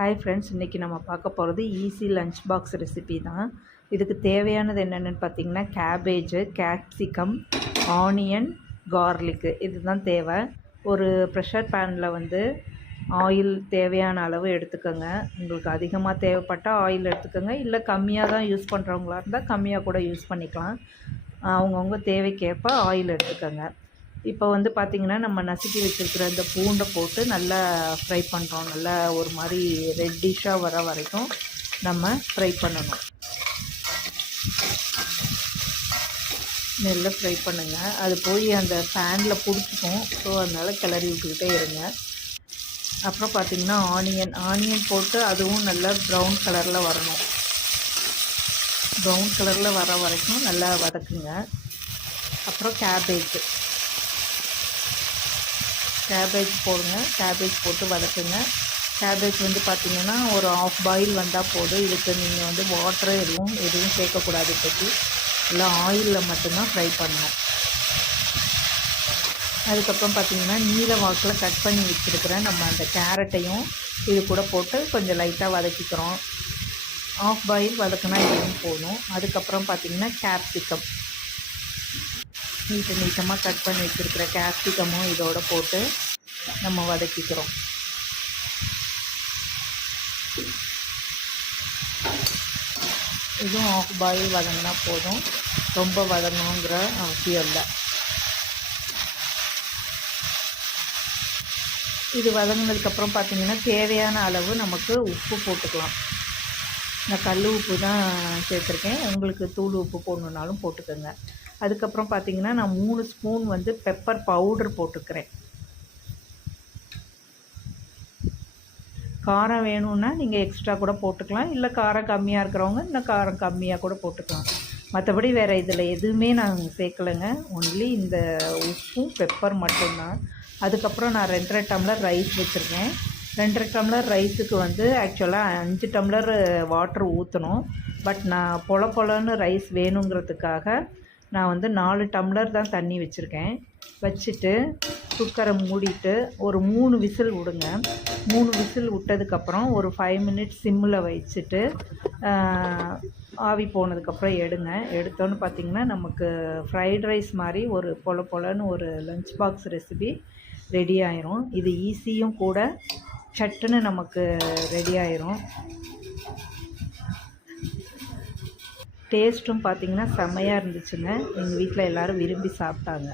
Hi friends, இன்றைக்கி நம்ம பார்க்க போகிறது ஈஸி லஞ்ச் பாக்ஸ் ரெசிபி தான். இதுக்கு தேவையானது என்னென்னு பார்த்தீங்கன்னா, கேபேஜு, கேப்சிகம், ஆனியன், கார்லிக்கு இது தான் தேவை. ஒரு ப்ரெஷர் பேனில் ஆயில் தேவையான அளவு எடுத்துக்கோங்க. உங்களுக்கு அதிகமாக தேவைப்பட்டால் ஆயில் எடுத்துக்கோங்க, இல்லை கம்மியாக தான் யூஸ் பண்ணுறவங்களா இருந்தால் கம்மியாக கூட யூஸ் பண்ணிக்கலாம். அவங்கவுங்க தேவைக்கேற்ப ஆயில் எடுத்துக்கோங்க. இப்போ பார்த்திங்கன்னா, நம்ம நசுக்கி வச்சுருக்கிற இந்த பூண்டை போட்டு நல்லா ஃப்ரை பண்ணுறோம். நல்லா ஒரு மாதிரி ரெட்டிஷாக வர வரைக்கும் நம்ம ஃப்ரை பண்ணணும். நல்லா ஃப்ரை பண்ணுங்கள். அது போய் அந்த பேனில் பிடிச்சிக்கும். ஸோ அதனால் கிளறி விட்டுக்கிட்டே இருங்க. அப்புறம் பார்த்திங்கன்னா, ஆனியன் போட்டு அதுவும் நல்லா ப்ரௌன் கலரில் வரணும். ப்ரௌன் கலரில் வர வரைக்கும் நல்லா வதக்குங்க. அப்புறம் கேபேஜ் போடுங்க. கேபேஜ் போட்டு வதக்குங்க. கேபேஜ் பார்த்திங்கன்னா ஒரு ஆஃப் பாயில் வந்தால் போதும். இதுக்கு நீங்கள் வாட்டரை எதுவும் சேர்க்கக்கூடாது. இப்போக்கி இல்லை ஆயிலில் மட்டும்தான் ஃப்ரை பண்ணணும். அதுக்கப்புறம் பார்த்திங்கன்னா, நீல வாக்கில் கட் பண்ணி வச்சுருக்கிறேன் நம்ம அந்த கேரட்டையும் இது கூட போட்டு கொஞ்சம் லைட்டாக வதக்கிக்கிறோம். ஆஃப் பாயில் வதக்குனா இதுவும் போதும். அதுக்கப்புறம் பார்த்திங்கன்னா, கேப்சிகம் நீட்டமாக கட் பண்ணி வச்சுருக்கிற கேப்சிகமும் இதோட போட்டு நம்ம வதக்கிக்கிறோம். இதுவும் ஆஃப் பாயில் வதங்கினா போதும். ரொம்ப வதங்கணுங்கிற அவசியம் இல்லை. இது வதங்கினதுக்கப்புறம் பார்த்திங்கன்னா, தேவையான அளவு நமக்கு உப்பு போட்டுக்கலாம். நான் கல் உப்பு தான் சேர்த்துருக்கேன். உங்களுக்கு தூள் உப்பு போடணுன்னாலும் போட்டுக்கோங்க. அதுக்கப்புறம் பார்த்திங்கன்னா, நான் 3 ஸ்பூன் பெப்பர் பவுடர் போட்டுக்கிறேன். காரம் வேணும்னா நீங்கள் எக்ஸ்ட்ரா கூட போட்டுக்கலாம். இல்லை காரம் கம்மியாக இருக்கிறவங்க இன்னும் காரம் கம்மியாக கூட போட்டுக்கலாம். மற்றபடி வேறு இதில் எதுவுமே நான் சேர்க்கலைங்க. ஒன்லி இந்த உப்பும் பெப்பர் மட்டும்தான். அதுக்கப்புறம் நான் 2.5 டம்ளர் ரைஸ் வச்சுருக்கேன். 2.5 டம்ளர் ரைஸுக்கு ஆக்சுவலாக 5 டம்ளர் வாட்டர் ஊற்றணும். பட் நான் பொலன்னு ரைஸ் வேணுங்கிறதுக்காக நான் 4 டம்ளர் தான் தண்ணி வச்சுருக்கேன். வச்சுட்டு குக்கரை மூடிட்டு ஒரு 3 விசில் விடுங்க. 3 விசில் விட்டதுக்கப்புறம் ஒரு 5 மினிட்ஸ் சிம்மில் வச்சுட்டு ஆவி போனதுக்கப்புறம் எடுங்க. எடுத்தோன்னு பார்த்திங்கன்னா, நமக்கு ஃப்ரைட் ரைஸ் மாதிரி ஒரு பொலன்னு ஒரு லஞ்ச் பாக்ஸ் ரெசிபி ரெடி ஆயிரும். இது ஈஸியும் கூட, சட்டுன்னு நமக்கு ரெடி ஆயிரும். டேஸ்ட்டும் பார்த்திங்கன்னா செம்மையாக இருந்துச்சுங்க. எங்கள் வீட்டில் எல்லோரும் விரும்பி சாப்பிட்டாங்க.